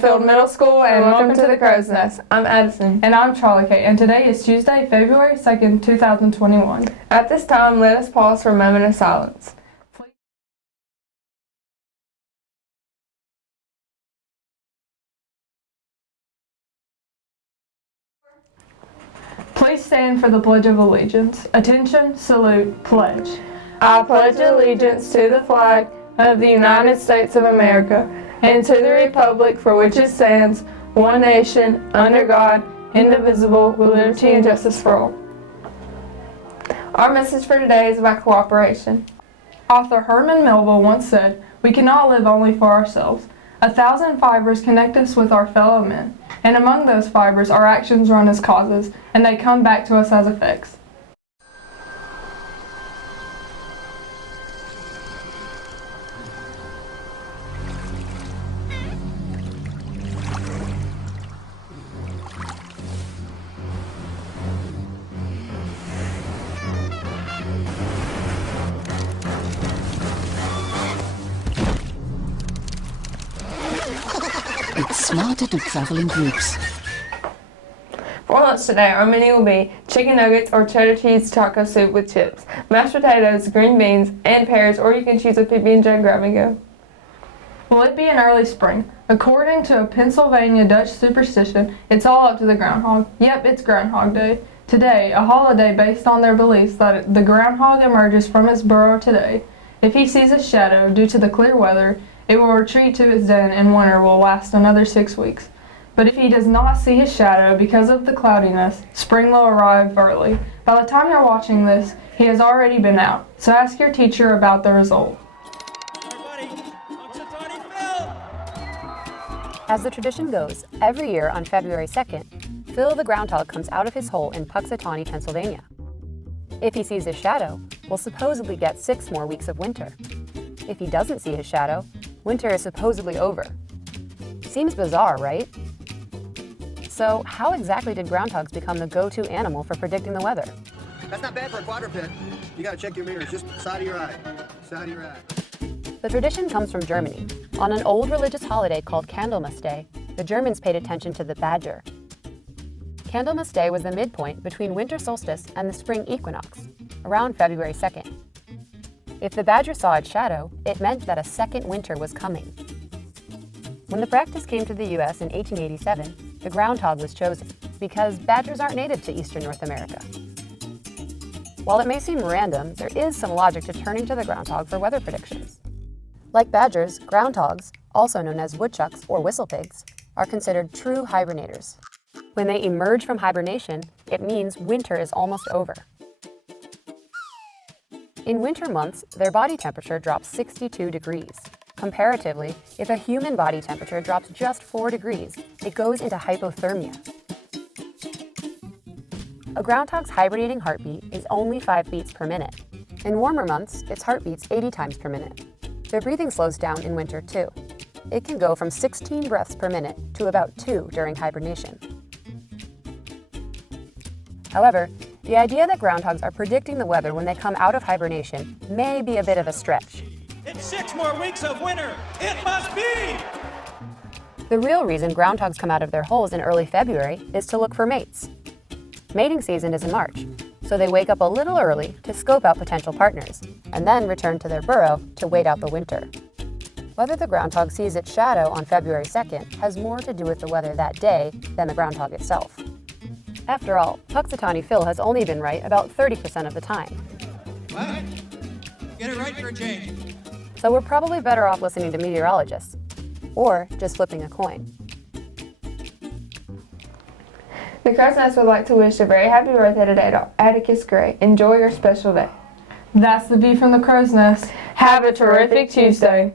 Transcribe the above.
Winfield Middle School, and welcome to the Crow's Nest. I'm Addison. And I'm Charlie Kate, and today is Tuesday, February 2nd, 2021. At this time, let us pause for a moment of silence. Please stand for the Pledge of Allegiance. Attention, salute, pledge. I pledge allegiance to the flag of the United States of America and to the republic for which it stands, one nation, under God, indivisible, with liberty and justice for all. Our message for today is about cooperation. Author Herman Melville once said, "We cannot live only for ourselves. 1,000 fibers connect us with our fellow men, and among those fibers our actions run as causes, and they come back to us as effects." It's smarter to travel in groups. For lunch today, our menu will be chicken nuggets or cheddar cheese taco soup with chips, mashed potatoes, green beans, and pears, or you can choose a PB&J grab and go. Will it be an early spring? According to a Pennsylvania Dutch superstition, it's all up to the groundhog. Yep, it's Groundhog Day. Today, a holiday based on their beliefs that the groundhog emerges from its burrow today. If he sees a shadow due to the clear weather, it will retreat to its den, and winter will last another 6 weeks. But if he does not see his shadow because of the cloudiness, spring will arrive early. By the time you're watching this, he has already been out. So ask your teacher about the result. As the tradition goes, every year on February 2nd, Phil the groundhog comes out of his hole in Punxsutawney, Pennsylvania. If he sees his shadow, we'll supposedly get 6 more weeks of winter. If he doesn't see his shadow, winter is supposedly over. Seems bizarre, right? So how exactly did groundhogs become the go-to animal for predicting the weather? That's not bad for a quadruped. You gotta check your mirrors, just side of your eye. Side of your eye. The tradition comes from Germany. On an old religious holiday called Candlemas Day, the Germans paid attention to the badger. Candlemas Day was the midpoint between winter solstice and the spring equinox, around February 2nd. If the badger saw its shadow, it meant that a second winter was coming. When the practice came to the U.S. in 1887, the groundhog was chosen because badgers aren't native to eastern North America. While it may seem random, there is some logic to turning to the groundhog for weather predictions. Like badgers, groundhogs, also known as woodchucks or whistlepigs, are considered true hibernators. When they emerge from hibernation, it means winter is almost over. In winter months, their body temperature drops 62 degrees. Comparatively, if a human body temperature drops just 4 degrees, it goes into hypothermia. A groundhog's hibernating heartbeat is only 5 beats per minute. In warmer months, its heart beats 80 times per minute. Their breathing slows down in winter too. It can go from 16 breaths per minute to about 2 during hibernation. However, the idea that groundhogs are predicting the weather when they come out of hibernation may be a bit of a stretch. It's 6 more weeks of winter. It must be! The real reason groundhogs come out of their holes in early February is to look for mates. Mating season is in March, so they wake up a little early to scope out potential partners, and then return to their burrow to wait out the winter. Whether the groundhog sees its shadow on February 2nd has more to do with the weather that day than the groundhog itself. After all, Punxsutawney Phil has only been right about 30% of the time. What? Get it right for a change. So we're probably better off listening to meteorologists, or just flipping a coin. The Crow's Nest would like to wish a very happy birthday today to Atticus Gray. Enjoy your special day. That's the view from the Crow's Nest. Have a terrific Tuesday.